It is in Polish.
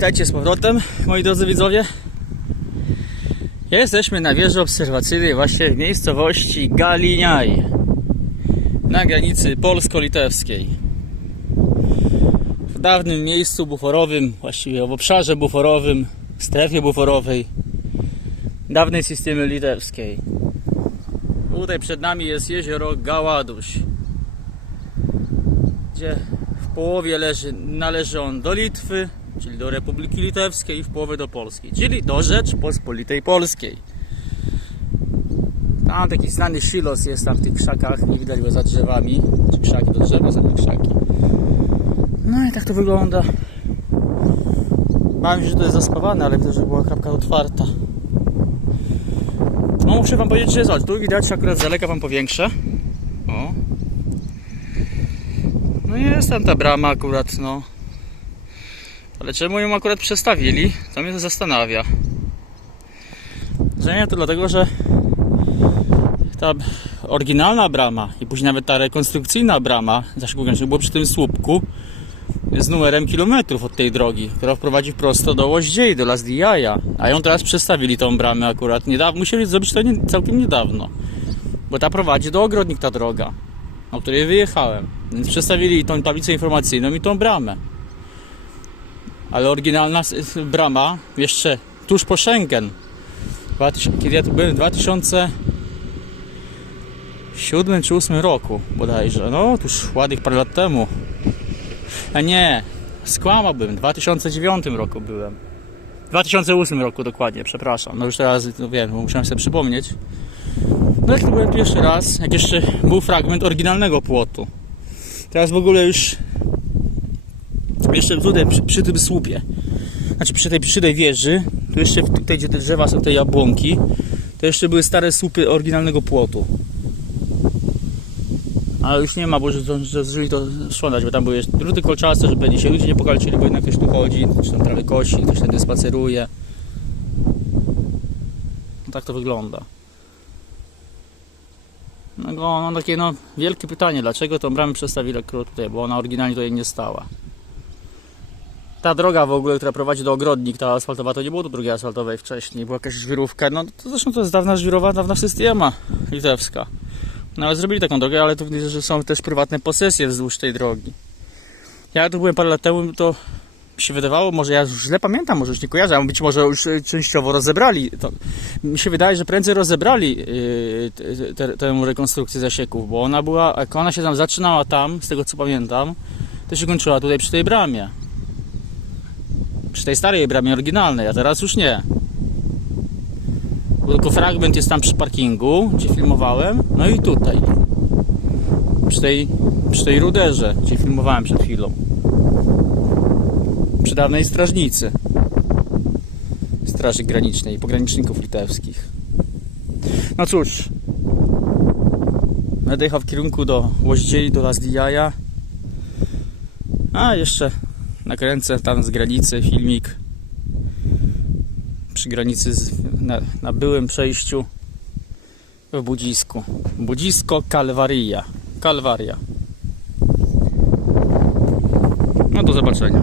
Witajcie z powrotem, moi drodzy widzowie. Jesteśmy na wieży obserwacyjnej właśnie w miejscowości Galiniaj na granicy polsko-litewskiej. W dawnym miejscu buforowym, właściwie w obszarze buforowym, strefie buforowej dawnej systemy litewskiej. Tutaj przed nami jest jezioro Gaładuś, gdzie w połowie leży, należy on do Litwy, czyli do Republiki Litewskiej i w połowie do Polski, czyli do Rzeczpospolitej Polskiej. Tam taki znany silos jest tam w tych krzakach, nie widać go za drzewami, czy krzaki do drzewa, za krzaki. No i tak to wygląda. Bałem się, że to jest zaspawane, ale widzę, że była krapka otwarta. No muszę wam powiedzieć, że jest. Tu widać akurat z daleka wam powiększę. O. No jest tam ta brama akurat, no. Ale czemu ją akurat przestawili? To mnie to zastanawia. Że nie, to dlatego, że ta oryginalna brama i później nawet ta rekonstrukcyjna brama zasięgu granicznego było przy tym słupku z numerem kilometrów od tej drogi, która prowadzi prosto do Łoździei, do Las Dijaja. A ją teraz przestawili tą bramę akurat niedawno. Musieli zrobić to nie, całkiem niedawno. Bo ta prowadzi do Ogrodnik ta droga, o której wyjechałem. Więc przestawili tą tablicę informacyjną i tą bramę. Ale oryginalna brama jeszcze tuż po Schengen. 2000 Kiedy ja tu byłem w 2007 czy 2008 roku bodajże. No, to już ładnych parę lat temu. A nie, skłamałbym. W 2009 roku byłem. W 2008 roku dokładnie, przepraszam. No już teraz no wiem, musiałem sobie przypomnieć. No jak to byłem pierwszy raz, jak jeszcze był fragment oryginalnego płotu. Teraz w ogóle już jeszcze tutaj przy, przy tym słupie, znaczy przy tej, przy tej wieży, tu jeszcze tutaj gdzie te drzewa są, te jabłonki, to jeszcze były stare słupy oryginalnego płotu. Ale już nie ma, bo zdążyli to szłonać, bo tam były druty kolczaste, żeby się ludzie nie pokalczyli, bo jednak ktoś tu chodzi, czy tam prawie kosi, ktoś wtedy spaceruje. No tak to wygląda. No, go- no takie no wielkie pytanie, dlaczego tą bramę przestawili akurat tutaj, bo ona oryginalnie tutaj nie stała. Ta droga w ogóle, która prowadzi do ogrodnik, ta asfaltowa, to nie było tu drogi asfaltowej wcześniej, była jakaś żwirówka, no to zresztą to jest dawna żwirowa, dawna systema litewska. No ale zrobili taką drogę, ale tu widzę, że są też prywatne posesje wzdłuż tej drogi. Ja tu byłem parę lat temu, to mi się wydawało, może ja już źle pamiętam, może już nie kojarzę, być może już y, częściowo rozebrali. To, mi się wydaje, że prędzej rozebrali yy, tę rekonstrukcję zasieków, bo ona była, jak ona się tam zaczynała tam, z tego co pamiętam, to się kończyła tutaj przy tej bramie. Przy tej starej bramie oryginalnej, a teraz już nie. Tylko fragment jest tam przy parkingu, gdzie filmowałem, no i tutaj. Przy tej, przy tej ruderze, gdzie filmowałem przed chwilą. Przy dawnej strażnicy. Straży Granicznej i pograniczników litewskich. No cóż. Będę jechał w kierunku do Łoździei, do Las Dijaja. A jeszcze nakręcę tam z granicy filmik przy granicy z, na, na byłym przejściu w Budzisku. Budzisko Kalwaria. Kalwaria. No do zobaczenia.